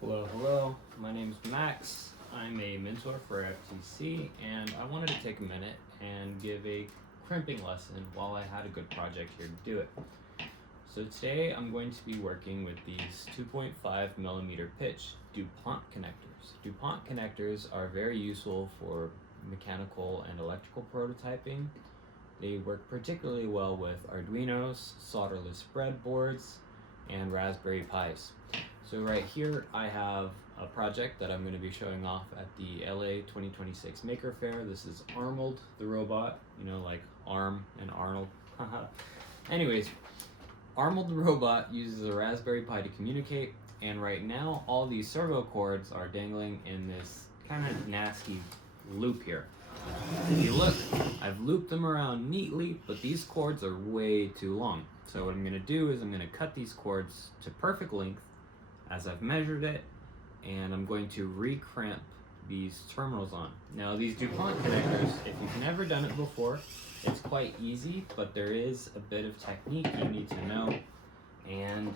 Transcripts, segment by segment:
Hello, my name's Max. I'm a mentor for FTC, and I wanted to take a minute and give a crimping lesson while I had a good project here to do it. So today I'm going to be working with these 2.5 millimeter pitch DuPont connectors. DuPont connectors are very useful for mechanical and electrical prototyping. They work particularly well with Arduinos, solderless breadboards, and Raspberry Pis. So right here I have a project that I'm going to be showing off at the LA 2026 Makerfaire. This is Armold, the robot, like Arm and Arnold. Anyways, Armold the robot uses a Raspberry Pi to communicate, and right now all these servo cords are dangling in this kind of nasty loop here. If you look, I've looped them around neatly, but these cords are way too long. So what I'm going to do is I'm going to cut these cords to perfect length as I've measured it, and I'm going to re-crimp these terminals on. Now these DuPont connectors, if you've never done it before, it's quite easy, but there is a bit of technique you need to know, and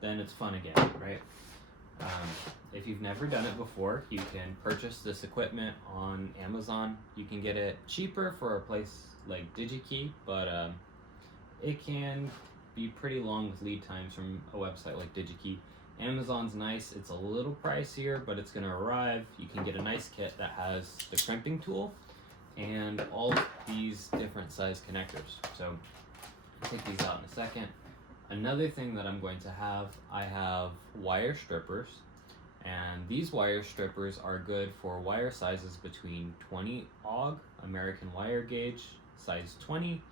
then it's fun again, right? If you've never done it before, you can purchase this equipment on Amazon. You can get it cheaper for a place like DigiKey, but it can be pretty long with lead times from a website like DigiKey. Amazon's nice, it's a little pricier, but it's gonna arrive. You can get a nice kit that has the crimping tool and all these different size connectors. So I'll take these out in a second. Another thing that I'm going to have, I have wire strippers, and these wire strippers are good for wire sizes between 20 AUG, American wire gauge, size 20,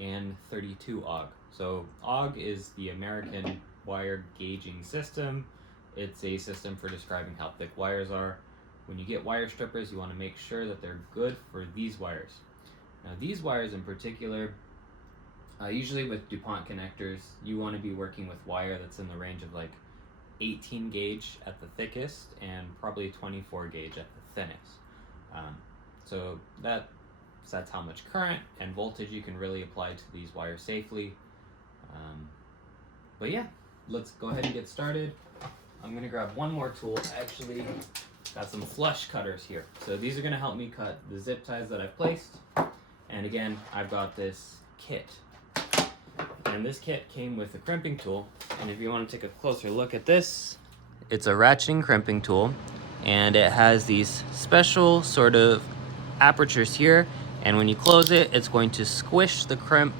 and 32 AUG. So AUG is the American wire gauging system. It's a system for describing how thick wires are. When you get wire strippers, you want to make sure that they're good for these wires. Now these wires in particular, usually with DuPont connectors, you want to be working with wire that's in the range of like 18 gauge at the thickest and probably 24 gauge at the thinnest. So that's how much current and voltage you can really apply to these wires safely. But yeah, let's go ahead and get started. I'm gonna grab one more tool. I actually got some flush cutters here. So these are gonna help me cut the zip ties that I've placed. And again, I've got this kit. And this kit came with a crimping tool. And if you want to take a closer look at this, it's a ratcheting crimping tool. And it has these special sort of apertures here. And when you close it, it's going to squish the crimp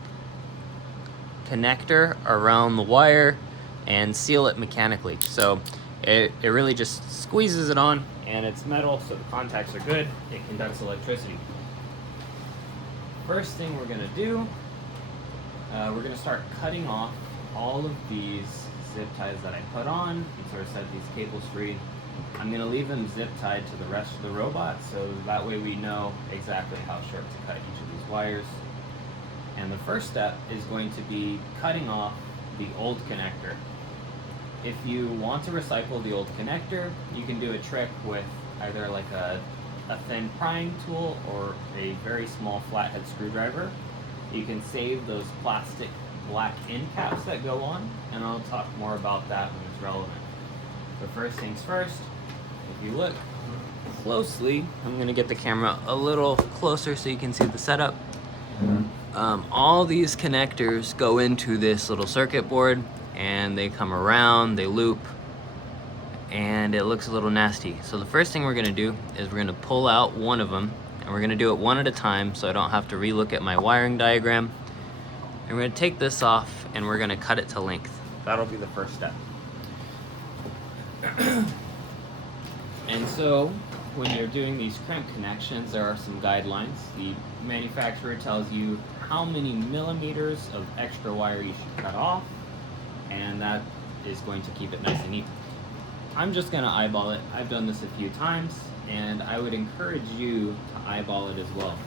connector around the wire and seal it mechanically. So it really just squeezes it on, and it's metal, so the contacts are good. It conducts electricity. First thing we're gonna do, we're gonna start cutting off all of these zip ties that I put on and sort of set these cables free. I'm gonna leave them zip tied to the rest of the robot, so that way we know exactly how sharp to cut each of these wires. And the first step is going to be cutting off the old connector. If you want to recycle the old connector, you can do a trick with either like a thin prying tool or a very small flathead screwdriver. You can save those plastic black end caps that go on, and I'll talk more about that when it's relevant. But first things first, if you look closely, I'm gonna get the camera a little closer so you can see the setup. All these connectors go into this little circuit board, and they come around, they loop, and it looks a little nasty. So the first thing we're gonna do is we're gonna pull out one of them, and we're gonna do it one at a time so I don't have to relook at my wiring diagram. And we're gonna take this off and we're gonna cut it to length. That'll be the first step. And so when you're doing these crimp connections, there are some guidelines. The manufacturer tells you how many millimeters of extra wire you should cut off, and that is going to keep it nice and neat. I'm just gonna eyeball it. I've done this a few times, and I would encourage you to eyeball it as well.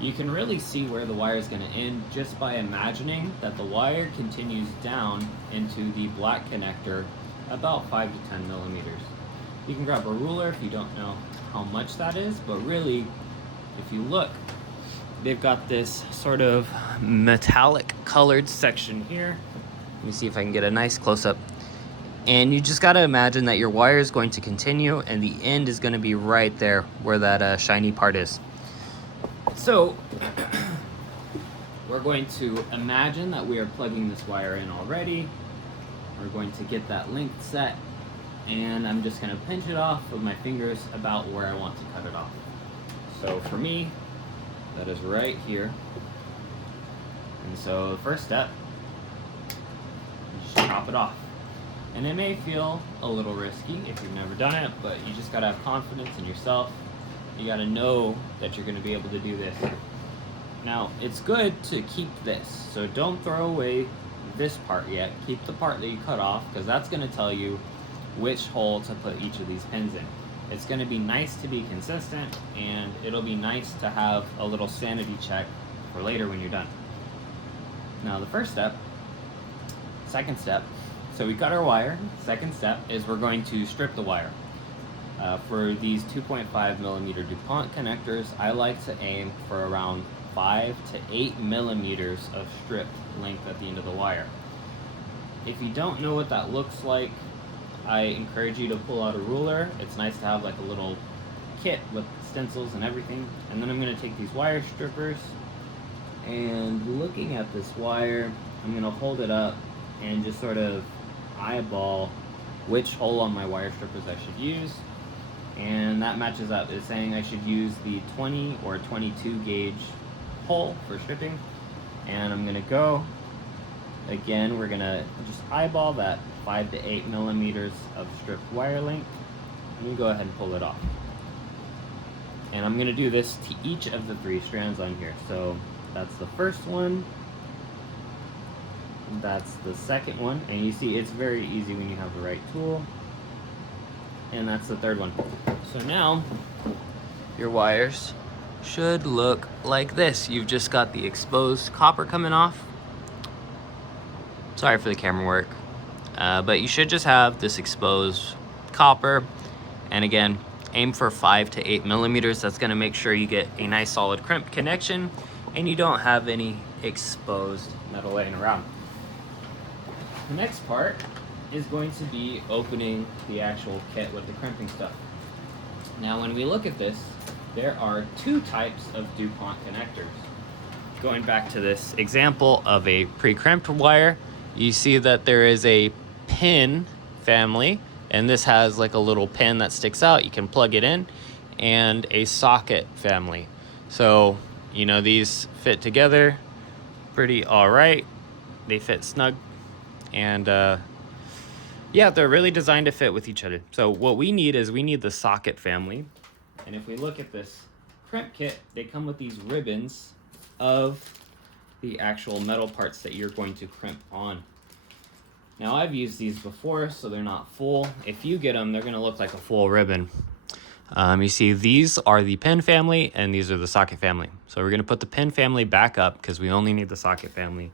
You can really see where the wire is gonna end just by imagining that the wire continues down into the black connector about 5 to 10 millimeters. You can grab a ruler if you don't know how much that is, but really, if you look, they've got this sort of metallic colored section here. Let me see if I can get a nice close-up. And you just got to imagine that your wire is going to continue and the end is going to be right there where that shiny part is. So we're going to imagine that we are plugging this wire in already. We're going to get that length set, and I'm just going to pinch it off with my fingers about where I want to cut it off. So for me, that is right here. And so the first step, just chop it off. And it may feel a little risky if you've never done it, but you just gotta have confidence in yourself. You gotta know that you're gonna be able to do this. Now, it's good to keep this, so don't throw away this part yet. Keep the part that you cut off, because that's gonna tell you which hole to put each of these pins in. It's gonna be nice to be consistent, and it'll be nice to have a little sanity check for later when you're done. Now, the second step, so we cut our wire. Second step is we're going to strip the wire. For these 2.5 millimeter DuPont connectors, I like to aim for around 5 to 8 millimeters of strip length at the end of the wire. If you don't know what that looks like, I encourage you to pull out a ruler. It's nice to have like a little kit with stencils and everything. And then I'm going to take these wire strippers, and looking at this wire, I'm going to hold it up and just sort of eyeball which hole on my wire strippers I should use. And that matches up. It's saying I should use the 20 or 22 gauge hole for stripping. And I'm going to go. Again, we're going to just eyeball that 5 to 8 millimeters of stripped wire length. Let me go ahead and pull it off. And I'm going to do this to each of the 3 strands on here. So that's the first one. That's the second one. And you see it's very easy when you have the right tool. And that's the third one. So now Your wires should look like this. You've just got the exposed copper coming off. Sorry for the camera work. But you should just have this exposed copper. And again, aim for 5 to 8 millimeters. That's gonna make sure you get a nice solid crimp connection and you don't have any exposed metal laying around. The next part is going to be opening the actual kit with the crimping stuff. Now when we look at this, there are 2 types of DuPont connectors. Going back to this example of a pre-crimped wire, you see that there is a pin family, and this has like a little pin that sticks out, you can plug it in, and a socket family. So, you know, these fit together pretty all right. They fit snug, and yeah, they're really designed to fit with each other. So what we need is the socket family. And if we look at this crimp kit, they come with these ribbons of the actual metal parts that you're going to crimp on. Now I've used these before, so they're not full. If you get them, they're gonna look like a full ribbon. You see these are the pin family and these are the socket family. So we're gonna put the pin family back up because we only need the socket family.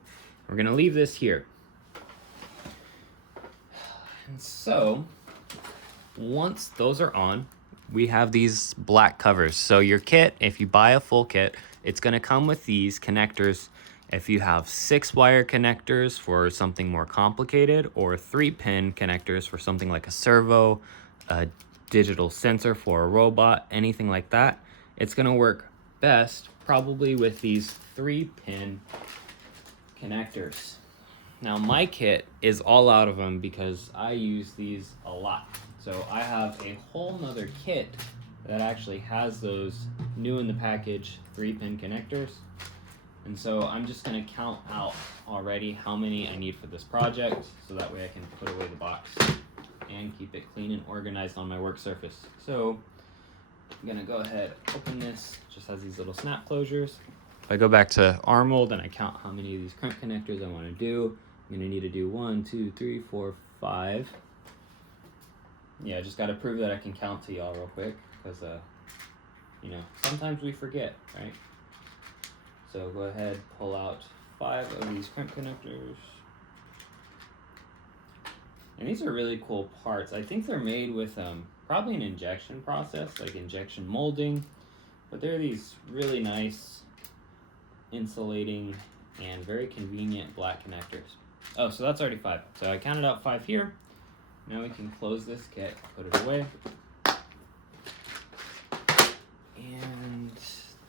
We're gonna leave this here. And so once those are on, we have these black covers. So your kit, if you buy a full kit, it's gonna come with these connectors. If you have 6 wire connectors for something more complicated, or 3 pin connectors for something like a servo, a digital sensor for a robot, anything like that, it's gonna work best probably with these 3 pin connectors. Now my kit is all out of them because I use these a lot. So I have a whole nother kit that actually has those new in the package 3 pin connectors. And so I'm just gonna count out already how many I need for this project, so that way I can put away the box and keep it clean and organized on my work surface. So I'm gonna go ahead, open this, it just has these little snap closures. If I go back to Armold and I count how many of these crimp connectors I wanna do, I'm gonna need to do 1, 2, 3, 4, 5. Yeah, I just gotta prove that I can count to y'all real quick, because you know, sometimes we forget, right? So go ahead, pull out 5 of these crimp connectors. And these are really cool parts. I think they're made with probably an injection process, like injection molding, but they're these really nice insulating and very convenient black connectors. Oh, so that's already 5. So I counted out 5 here. Now we can close this kit, put it away. And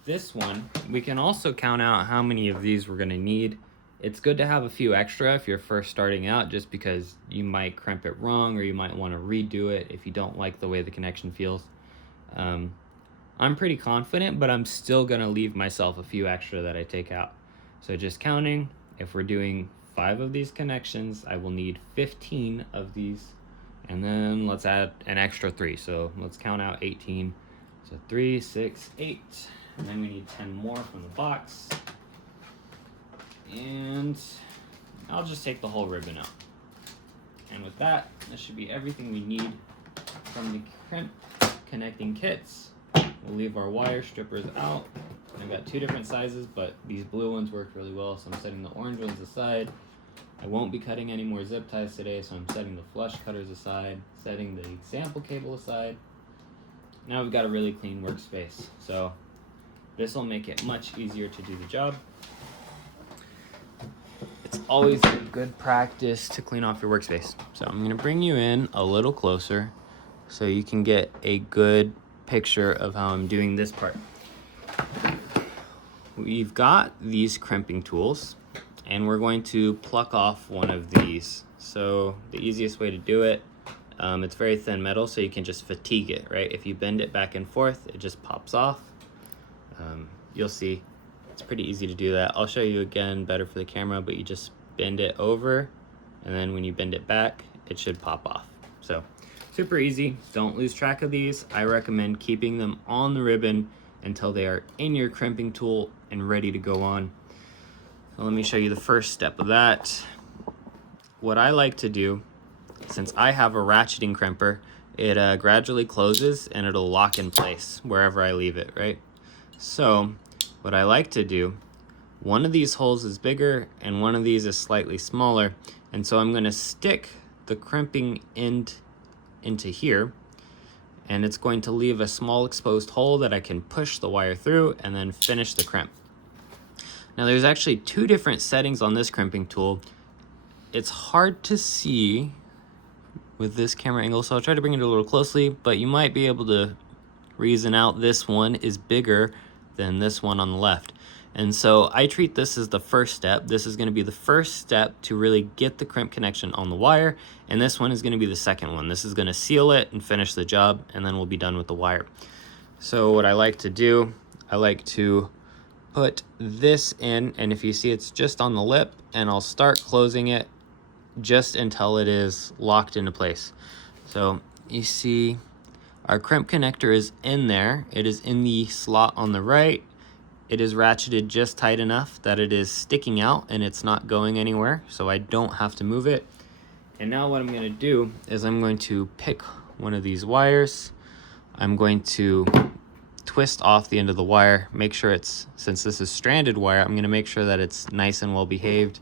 this one, we can also count out how many of these we're gonna need. It's good to have a few extra if you're first starting out, just because you might crimp it wrong or you might want to redo it if you don't like the way the connection feels. I'm pretty confident, but I'm still gonna leave myself a few extra that I take out. So just counting, if we're doing 5 of these connections, I will need 15 of these, and then let's add an extra 3. So let's count out 18. So 3, 6, 8, and then we need 10 more from the box. And I'll just take the whole ribbon out. And with that, this should be everything we need from the crimp connecting kits. We'll leave our wire strippers out. I've got 2 different sizes, but these blue ones worked really well, so I'm setting the orange ones aside. I won't be cutting any more zip ties today, so I'm setting the flush cutters aside, setting the example cable aside. Now we've got a really clean workspace, so this will make it much easier to do the job. It's always a good practice to clean off your workspace. So I'm gonna bring you in a little closer so you can get a good picture of how I'm doing this part. We've got these crimping tools, and we're going to pluck off one of these. So the easiest way to do it, it's very thin metal, so you can just fatigue it, right? If you bend it back and forth, it just pops off. You'll see. It's pretty easy to do that. I'll show you again better for the camera, but you just bend it over, and then when you bend it back, it should pop off. So super easy. Don't lose track of these. I recommend keeping them on the ribbon until they are in your crimping tool and ready to go on. So let me show you the first step of that. What I like to do, since I have a ratcheting crimper, it gradually closes and it'll lock in place wherever I leave it, right? So what I like to do, one of these holes is bigger and one of these is slightly smaller, and so I'm going to stick the crimping end into here, and it's going to leave a small exposed hole that I can push the wire through and then finish the crimp. Now there's actually 2 different settings on this crimping tool. It's hard to see with this camera angle, so I'll try to bring it a little closely, but you might be able to reason out this one is bigger than this one on the left. And so I treat this as the first step. This is going to be the first step to really get the crimp connection on the wire, and this one is going to be the second one. This is going to seal it and finish the job, and then we'll be done with the wire. So what I like to do, I like to put this in, and if you see, it's just on the lip, and I'll start closing it just until it is locked into place. So you see our crimp connector is in there. It is in the slot on the right. It is ratcheted just tight enough that it is sticking out and it's not going anywhere, so I don't have to move it. And now what I'm going to do is I'm going to pick one of these wires. I'm going to twist off the end of the wire, make sure it's, since this is stranded wire, I'm going to make sure that it's nice and well behaved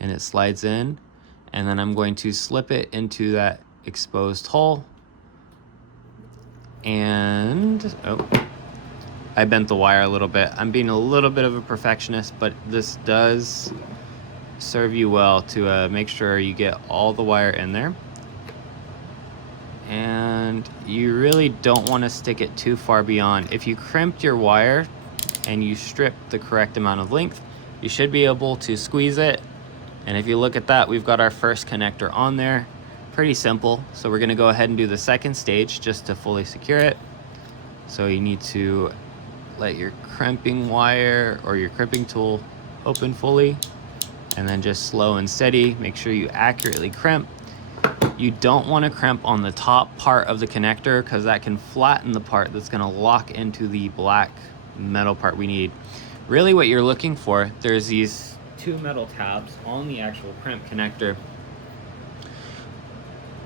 and it slides in. And then I'm going to slip it into that exposed hole. And, oh, I bent the wire a little bit. I'm being a little bit of a perfectionist, but this does serve you well to make sure you get all the wire in there. And you really don't want to stick it too far beyond. If you crimped your wire and you stripped the correct amount of length, you should be able to squeeze it. And if you look at that, we've got our first connector on there. Pretty simple. So we're going to go ahead and do the second stage just to fully secure it. So you need to let your crimping wire or your crimping tool open fully, and then just slow and steady. Make sure you accurately crimp. You don't want to crimp on the top part of the connector because that can flatten the part that's going to lock into the black metal part we need. Really what you're looking for, there's these 2 metal tabs on the actual crimp connector.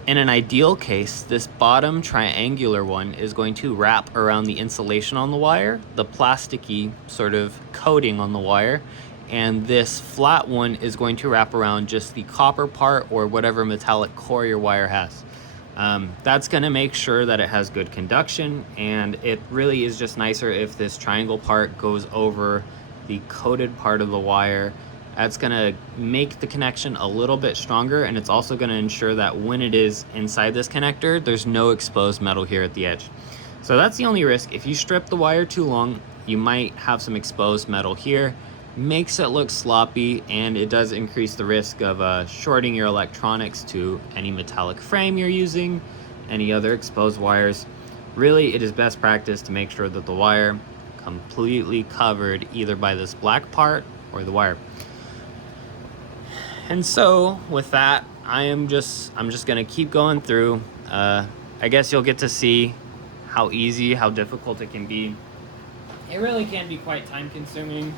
In an ideal case, this bottom triangular one is going to wrap around the insulation on the wire, the plasticky sort of coating on the wire, and this flat one is going to wrap around just the copper part or whatever metallic core your wire has. That's going to make sure that it has good conduction, and it really is just nicer if this triangle part goes over the coated part of the wire That's gonna make the connection a little bit stronger, and it's also gonna ensure that when it is inside this connector, there's no exposed metal here at the edge. So that's the only risk. If you strip the wire too long, you might have some exposed metal here. Makes it look sloppy, and it does increase the risk of shorting your electronics to any metallic frame you're using, any other exposed wires. Really, it is best practice to make sure that the wire completely covered either by this black part or the wire. And so with that, I'm just gonna keep going through. I guess you'll get to see how easy, how difficult it can be. It really can be quite time consuming.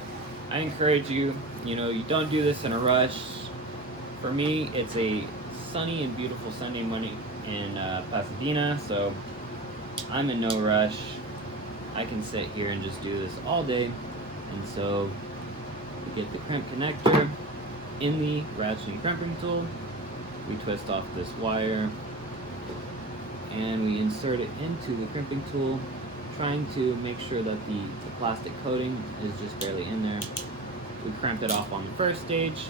I encourage you, you don't do this in a rush. For me, it's a sunny and beautiful Sunday morning in Pasadena, so I'm in no rush. I can sit here and just do this all day. And so we get the crimp connector in the ratcheting crimping tool. We twist off this wire and we insert it into the crimping tool, trying to make sure that the plastic coating is just barely in there. We crimp it off on the first stage,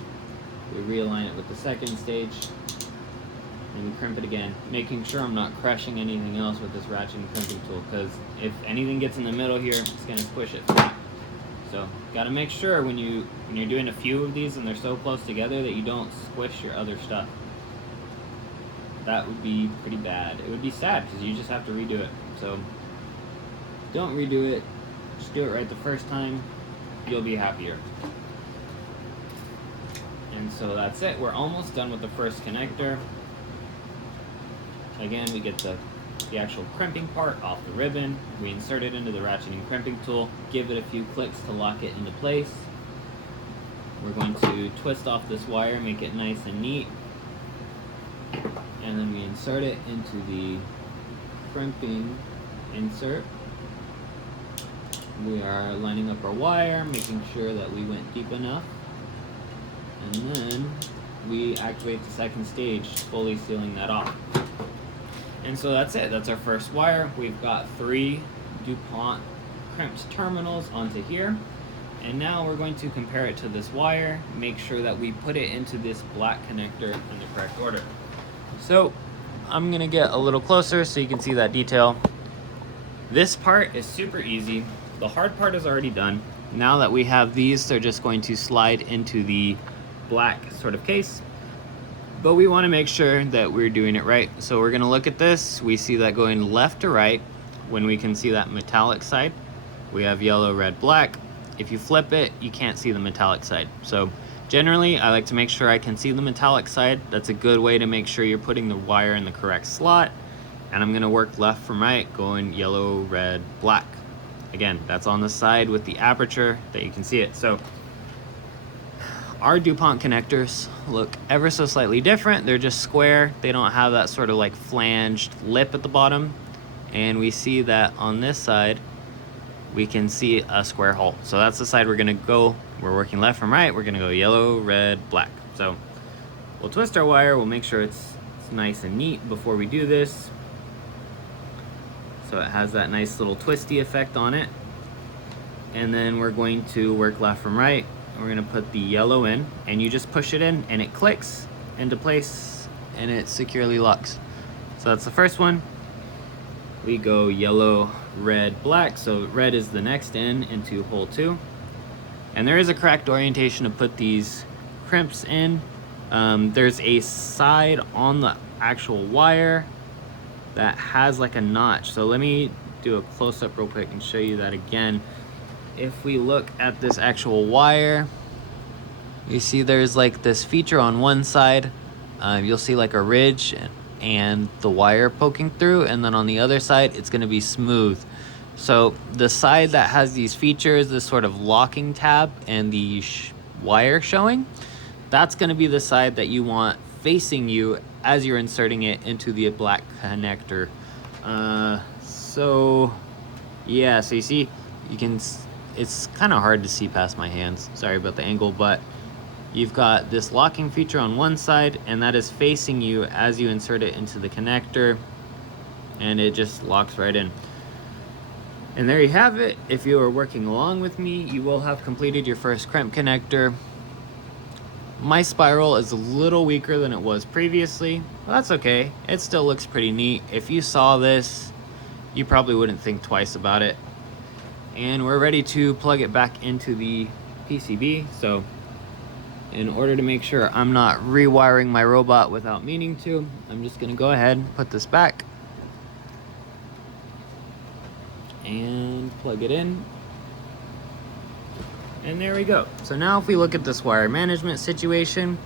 we realign it with the second stage, and we crimp it again, making sure I'm not crushing anything else with this ratcheting crimping tool, because if anything gets in the middle here, it's going to squish it flat. So got to make sure when you're doing a few of these and they're so close together that you don't squish your other stuff. That would be pretty bad. It would be sad because you just have to redo it. So don't redo it. Just do it right the first time. You'll be happier. And so that's it. We're almost done with the first connector. Again, we get the actual crimping part off the ribbon. We insert it into the ratcheting crimping tool. Give it a few clicks to lock it into place. We're going to twist off this wire, make it nice and neat. And then we insert it into the crimping insert. We are lining up our wire, making sure that we went deep enough. And then we activate the second stage, fully sealing that off. And so that's it. That's our first wire. We've got 3 DuPont crimped terminals onto here. And now we're going to compare it to this wire, make sure that we put it into this black connector in the correct order. So I'm gonna get a little closer so you can see that detail. This part is super easy. The hard part is already done. Now that we have these, they're just going to slide into the black sort of case. But we want to make sure that we're doing it right. So we're gonna look at this. We see that going left to right. When we can see that metallic side, we have yellow, red, black. If you flip it, you can't see the metallic side. So generally, I like to make sure I can see the metallic side. That's a good way to make sure you're putting the wire in the correct slot. And I'm gonna work left from right, going yellow, red, black. Again, that's on the side with the aperture that you can see it. So our DuPont connectors look ever so slightly different. They're just square. They don't have that sort of like flanged lip at the bottom. And we see that on this side, we can see a square hole. So that's the side we're gonna go. We're working left from right. We're gonna go yellow, red, black. So we'll twist our wire. We'll make sure it's nice and neat before we do this. So it has that nice little twisty effect on it. And then we're going to work left from right. We're gonna put the yellow in, and you just push it in and it clicks into place and it securely locks. So that's the first one. We go yellow, red, black. So red is the next in into hole 2. And there is a correct orientation to put these crimps in. There's a side on the actual wire that has like a notch. So let me do a close-up real quick and show you that again. If we look at this actual wire, you see there's like this feature on one side. You'll see like a ridge and the wire poking through, and then on the other side it's going to be smooth. So the side that has these features, this sort of locking tab and the wire showing, that's going to be the side that you want facing you as you're inserting it into the black connector. So yeah, so you see, you can, it's kind of hard to see past my hands, sorry about the angle, but you've got this locking feature on one side, and that is facing you as you insert it into the connector, and it just locks right in. And there you have it. If you are working along with me, you will have completed your first crimp connector. My spiral is a little weaker than it was previously, but that's okay. It still looks pretty neat. If you saw this, you probably wouldn't think twice about it. And we're ready to plug it back into the PCB. So in order to make sure I'm not rewiring my robot without meaning to, I'm just gonna go ahead and put this back and plug it in. And there we go. So now if we look at this wire management situation,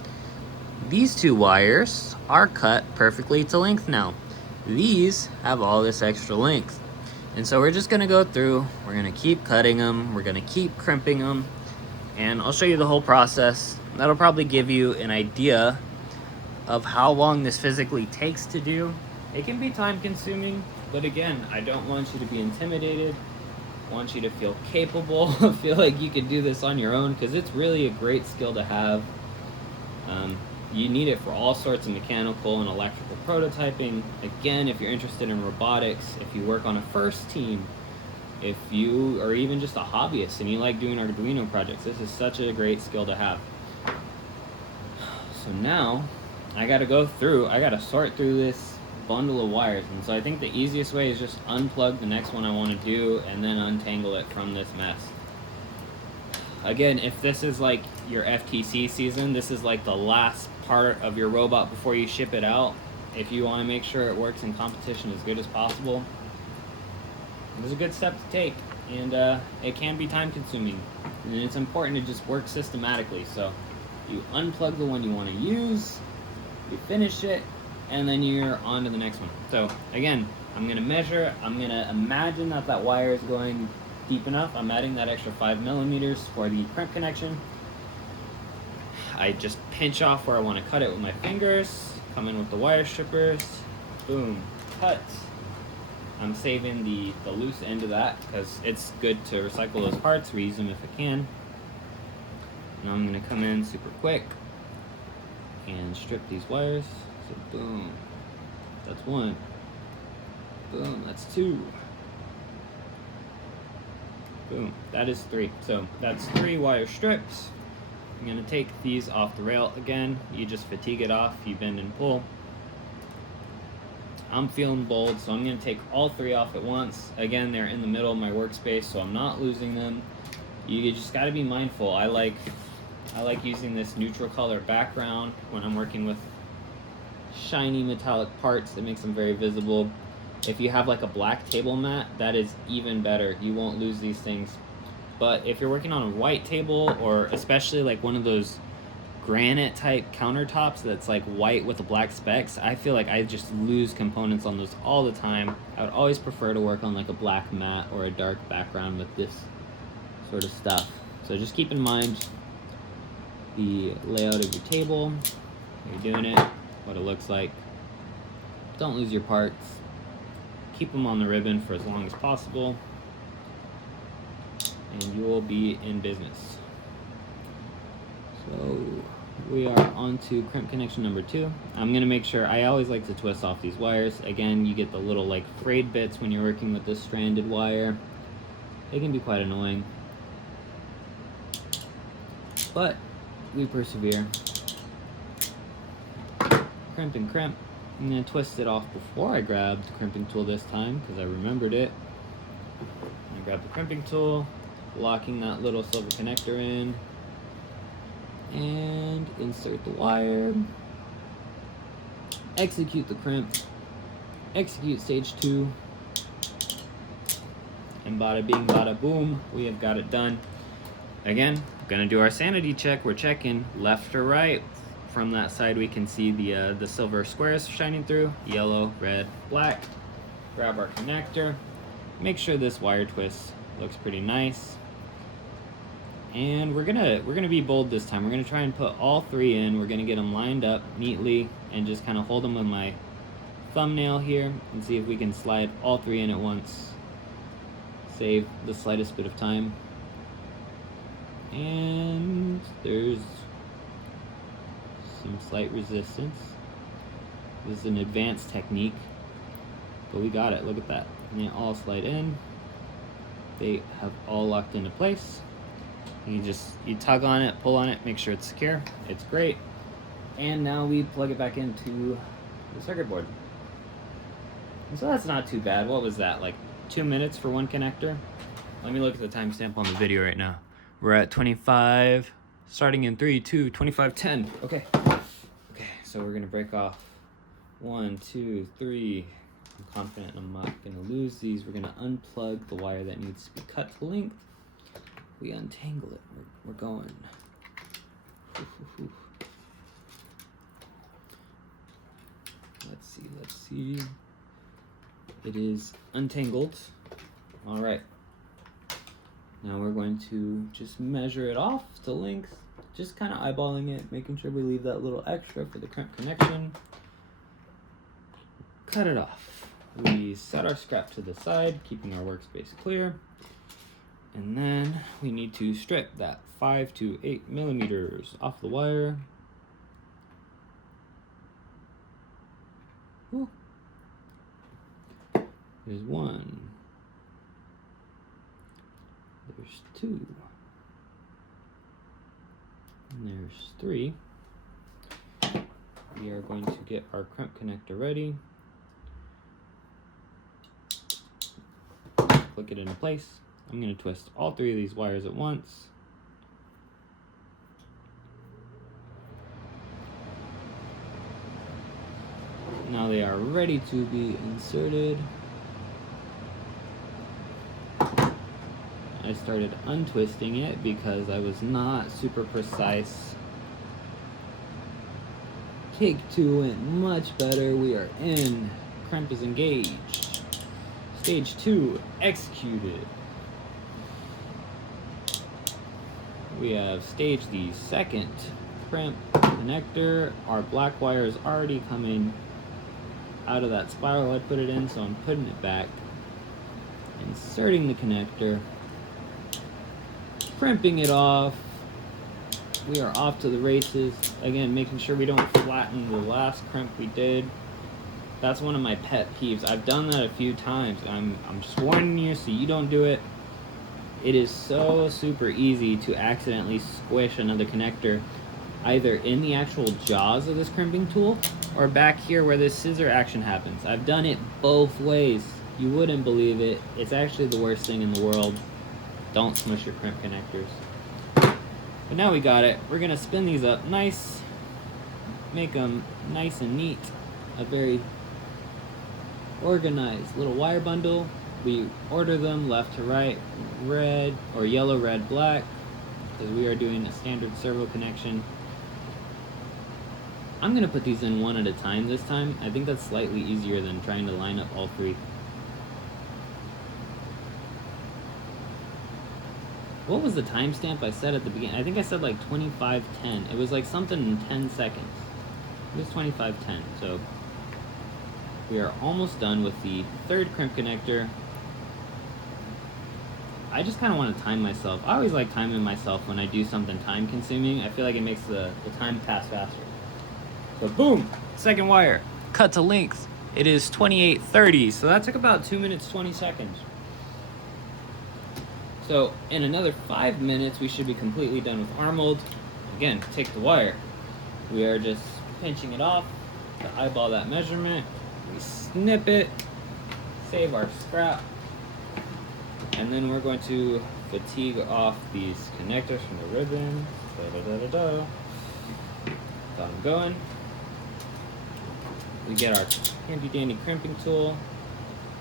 these two wires are cut perfectly to length now. These have all this extra length. And so we're just gonna go through, we're gonna keep cutting them, we're gonna keep crimping them, and I'll show you the whole process. That'll probably give you an idea of how long this physically takes to do. It can be time consuming, but again, I don't want you to be intimidated. I want you to feel capable, feel like you can do this on your own, because it's really a great skill to have. You need it for all sorts of mechanical and electrical prototyping. Again, if you're interested in robotics, if you work on a first team, if you are even just a hobbyist and you like doing Arduino projects, this is such a great skill to have. So now I gotta sort through this bundle of wires, and so I think the easiest way is just unplug the next one I want to do and then untangle it from this mess. Again, if this is like your FTC season, this is like the last part of your robot before you ship it out. If you want to make sure it works in competition as good as possible, it's a good step to take, and it can be time consuming, and it's important to just work systematically. So you unplug the one you want to use, you finish it, and then you're on to the next one. So again, I'm going to measure, I'm going to imagine that that wire is going deep enough. I'm adding that extra 5 millimeters for the crimp connection. I just pinch off where I want to cut it with my fingers, come in with the wire strippers, boom, cut. I'm saving the loose end of that because it's good to recycle those parts, reuse them if I can. Now I'm going to come in super quick and strip these wires. So boom, that's one. Boom, that's two. Boom, that is three. So that's 3 wire strips. I'm gonna take these off the rail again. You just fatigue it off, you bend and pull. I'm feeling bold, so I'm gonna take all 3 off at once. Again, they're in the middle of my workspace, so I'm not losing them. You just gotta be mindful. I like using this neutral color background when I'm working with shiny metallic parts that makes them very visible. If you have like a black table mat, that is even better. You won't lose these things. But if you're working on a white table, or especially like one of those granite type countertops that's like white with the black specks, I feel like I just lose components on those all the time. I would always prefer to work on like a black mat or a dark background with this sort of stuff. So just keep in mind the layout of your table, how you're doing it, what it looks like. Don't lose your parts. Keep them on the ribbon for as long as possible, and you will be in business. So we are on to crimp connection number 2. I'm going to make sure, I always like to twist off these wires. Again, you get the little like frayed bits when you're working with this stranded wire. It can be quite annoying, but we persevere. Crimp and crimp. I'm going to twist it off before I grab the crimping tool this time, because I remembered it. I grab the crimping tool, locking that little silver connector in, and insert the wire. Execute the crimp. Execute stage 2. And bada bing, bada boom, we have got it done. Again, gonna do our sanity check. We're checking left or right. From that side we can see the silver squares shining through, yellow, red, black. Grab our connector, make sure this wire twist looks pretty nice, and we're gonna be bold this time. We're gonna try and put all 3 in. We're gonna get them lined up neatly and just kind of hold them with my thumbnail here and see if we can slide all 3 in at once. Save the slightest bit of time. And there's some slight resistance. This is an advanced technique, but we got it. Look at that. And they all slide in. They have all locked into place. You tug on it, pull on it, make sure it's secure. It's great. And now we plug it back into the circuit board. And so that's not too bad. What was that, like 2 minutes for one connector? Let me look at the timestamp on the video right now. We're at 25, starting in 3, 2, 25, 10. Okay. Okay, so we're gonna break off 1, 2, 3. I'm confident I'm not gonna lose these. We're gonna unplug the wire that needs to be cut to length. We untangle it. We're going. Let's see. It is untangled. All right. Now we're going to just measure it off to length, just kind of eyeballing it, making sure we leave that little extra for the crimp connection. Cut it off. We set our scrap to the side, keeping our workspace clear. And then we need to strip that 5 to 8 millimeters off the wire. Whew. There's 1. There's 2. And there's 3. We are going to get our crimp connector ready. Click it into place. I'm going to twist all 3 of these wires at once. Now they are ready to be inserted. I started untwisting it because I was not super precise. Take 2 went much better. We are in. Crimp is engaged. Stage 2 executed. We have staged the second crimp connector. Our black wire is already coming out of that spiral I put it in, so I'm putting it back, inserting the connector, crimping it off. We are off to the races. Again, making sure we don't flatten the last crimp we did. That's one of my pet peeves. I've done that a few times. I'm just warning you so you don't do it. It is so super easy to accidentally squish another connector either in the actual jaws of this crimping tool or back here where this scissor action happens. I've done it both ways. You wouldn't believe it. It's actually the worst thing in the world. Don't smush your crimp connectors. But now we got it. We're gonna spin these up nice, make them nice and neat. A very organized little wire bundle. We order them left to right, red or yellow, red, black, because we are doing a standard servo connection. I'm gonna put these in one at a time this time. I think that's slightly easier than trying to line up all 3. What was the timestamp I said at the beginning? I think I said like 25:10. It was like something in 10 seconds. It was 25:10. So we are almost done with the 3rd crimp connector. I just kind of want to time myself. I always like timing myself when I do something time consuming. I feel like it makes the time pass faster. So boom, 2nd wire, cut to length. It is 28:30, so that took about 2 minutes, 20 seconds. So in another 5 minutes, we should be completely done with Armold. Again, take the wire. We are just pinching it off to eyeball that measurement. We snip it, save our scrap, and then we're going to fatigue off these connectors from the ribbon. So I'm going. We get our handy dandy crimping tool.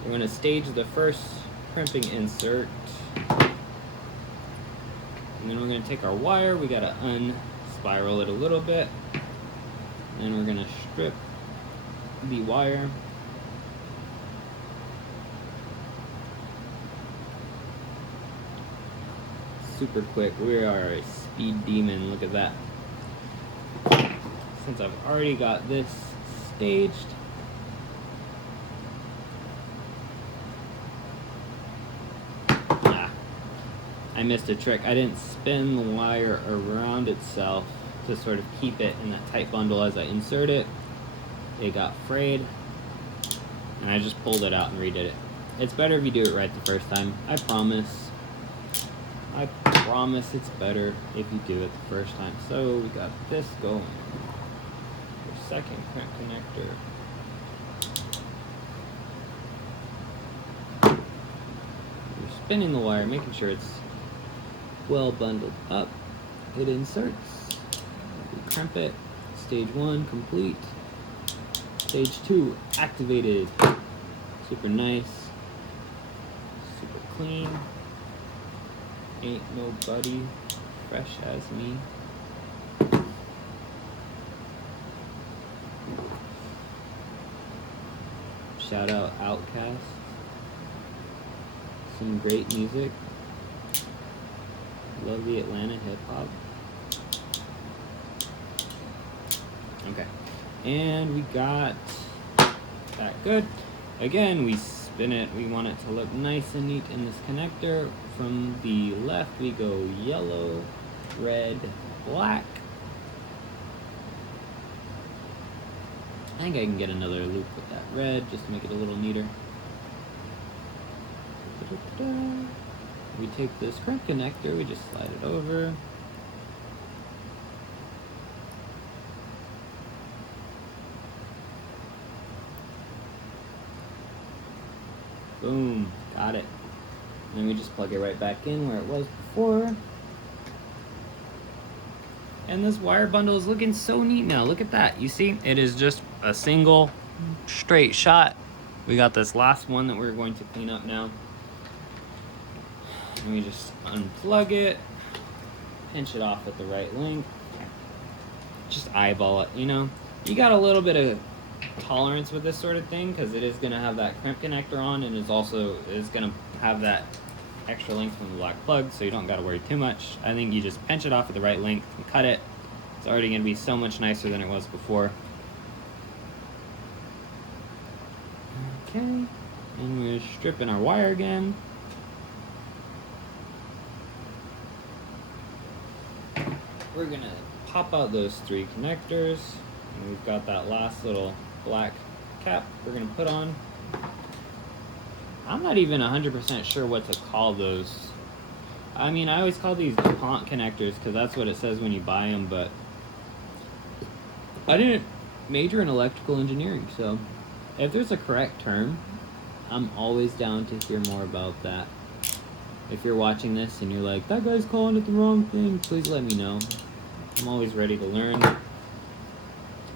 We're going to stage the first crimping insert. And then we're going to take our wire. We got to unspiral it a little bit. And we're going to strip the wire. Super quick. We are a speed demon. Look at that. Since I've already got this staged, I missed a trick. I didn't spin the wire around itself to sort of keep it in that tight bundle as I insert it. It got frayed, and I just pulled it out and redid it. It's better if you do it right the first time. I promise. promise it's better if you do it the first time. So we got this going. Your second crimp connector. You're spinning the wire, making sure it's well bundled up. It inserts. We crimp it. Stage 1 complete. Stage 2 activated. Super nice. Super clean. Ain't nobody fresh as me. Shout out Outkast. Some great music. Love the Atlanta hip hop. Okay. And we got that good. Again, we spin it. We want it to look nice and neat in this connector. From the left, we go yellow, red, black. I think I can get another loop with that red just to make it a little neater. We take this crimp connector, we just slide it over. Boom, got it. And then we just plug it right back in where it was before. And this wire bundle is looking so neat now. Look at that. You see, it is just a single straight shot. We got this last one that we're going to clean up now. And we just unplug it, pinch it off at the right length. Just eyeball it, you know. You got a little bit of tolerance with this sort of thing because it is going to have that crimp connector on, and is going to have that extra length from the black plug, so you don't got to worry too much. I think you just pinch it off at the right length and cut it. It's already going to be so much nicer than it was before. Okay, and we're stripping our wire again. We're going to pop out those 3 connectors, and we've got that last little black cap we're going to put on. I'm not even 100% sure what to call those. I mean, I always call these DuPont connectors because that's what it says when you buy them, but I didn't major in electrical engineering, so if there's a correct term, I'm always down to hear more about that. If you're watching this and you're like, that guy's calling it the wrong thing, please let me know. I'm always ready to learn.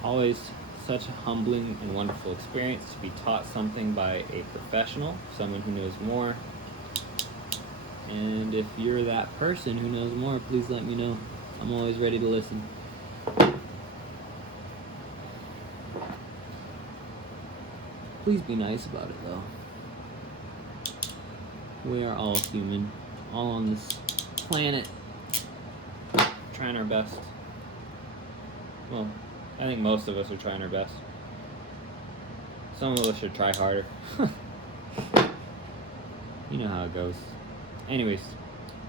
Always such a humbling and wonderful experience to be taught something by a professional, someone who knows more. And if you're that person who knows more, please let me know. I'm always ready to listen. Please be nice about it, though. We are all human, all on this planet, trying our best. Well, I think most of us are trying our best. Some of us should try harder. You know how it goes. Anyways,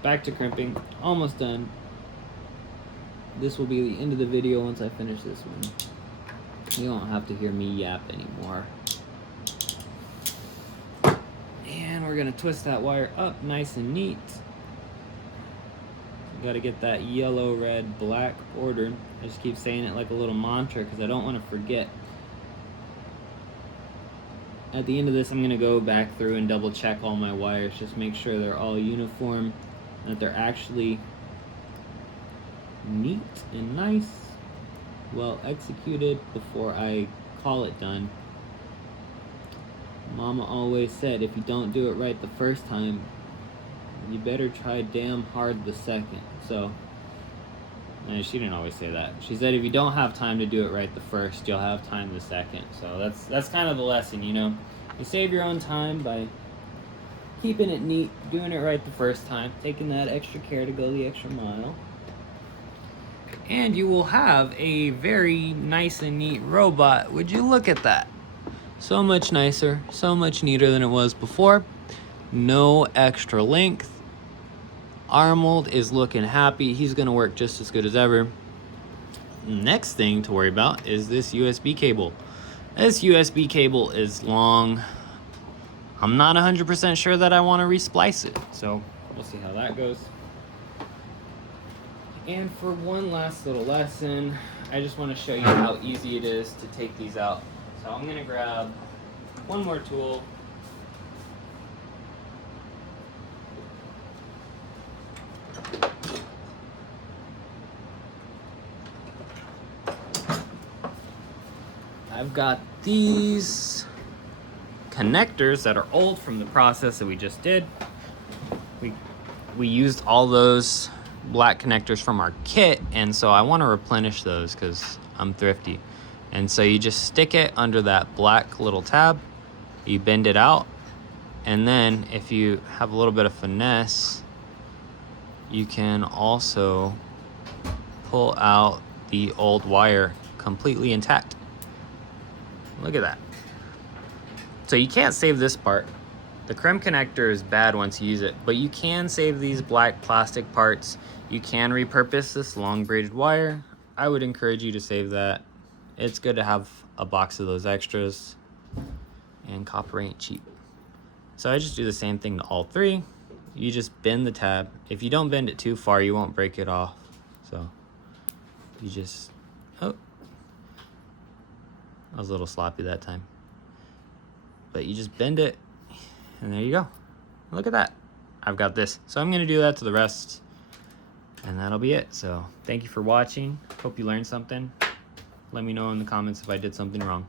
back to crimping. Almost done. This will be the end of the video once I finish this one. You don't have to hear me yap anymore. And we're gonna twist that wire up nice and neat. Got to get that yellow, red, black ordered. I just keep saying it like a little mantra because I don't want to forget. At the end of this, I'm going to go back through and double check all my wires. Just make sure they're all uniform, that they're actually neat and nice, well executed before I call it done. Mama always said, if you don't do it right the first time, you better try damn hard the second. So, she didn't always say that. She said if you don't have time to do it right the first, you'll have time the second. So that's kind of the lesson, you know. You save your own time by keeping it neat, doing it right the first time, taking that extra care to go the extra mile. And you will have a very nice and neat robot. Would you look at that? So much nicer, so much neater than it was before. No extra length. Armold is looking happy. He's gonna work just as good as ever. Next thing to worry about is this USB cable. This USB cable is long. I'm not 100% sure that I want to resplice it, so we'll see how that goes. And for one last little lesson, I just want to show you how easy it is to take these out. So I'm going to grab one more tool. I've got these connectors that are old from the process that we just did. We used all those black connectors from our kit, and so I want to replenish those because I'm thrifty. And so you just stick it under that black little tab, you bend it out, and then if you have a little bit of finesse, you can also pull out the old wire completely intact. Look at that. So you can't save this part. The crimp connector is bad once you use it, but you can save these black plastic parts. You can repurpose this long braided wire. I would encourage you to save that. It's good to have a box of those extras, and copper ain't cheap. So I just do the same thing to all three. You just bend the tab. If you don't bend it too far, you won't break it off. So you just, oh, I was a little sloppy that time. But you just bend it, and there you go. Look at that. I've got this. So I'm gonna do that to the rest, and that'll be it. So thank you for watching. Hope you learned something. Let me know in the comments if I did something wrong.